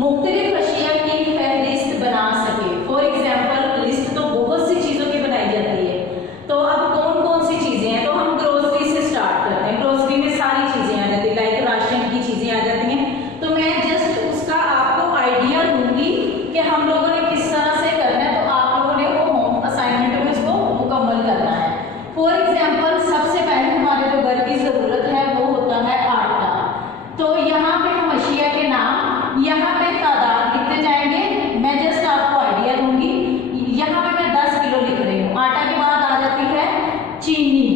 मुख्तलिफ अशिया की फहरिस्त बना सके। फॉर एग्जाम्पल लिस्ट तो बहुत सी चीज़ों की बनाई जाती है, तो अब कौन कौन सी चीज़ें हैं, तो हम ग्रोसरी से स्टार्ट करते हैं। ग्रोसरी में सारी चीज़ें आ जाती है, लाइक राशन की चीज़ें आ जाती हैं। तो मैं जस्ट उसका आपको आइडिया दूंगी कि हम लोगों ने किस तरह से करना है, तो आप लोगों ने वो होम असाइनमेंट में इसको मुकम्मल करना है। फॉर एग्जाम्पल सबसे पहले हमारे जो घर की ज़रूरत है वो होता है आटा। तो यहाँ पे हम अशिया के नाम, यहाँ पे तादाद लिखते जाएंगे। मैं जस्ट आपको आइडिया दूंगी। यहाँ पे मैं 10 किलो लिख रही हूँ। आटा के बाद आ जाती है चीनी।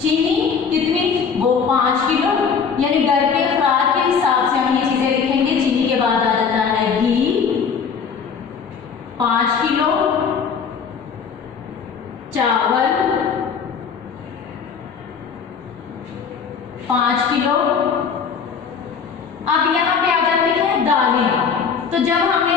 चीनी कितनी, वो 5 किलो, यानी घर के अफराद के हिसाब से हम ये चीजें लिखेंगे। चीनी के बाद आ जाता है घी 5 किलो, चावल 5 किलो। अब यहाँ पे आ जाती है दालें। तो जब हम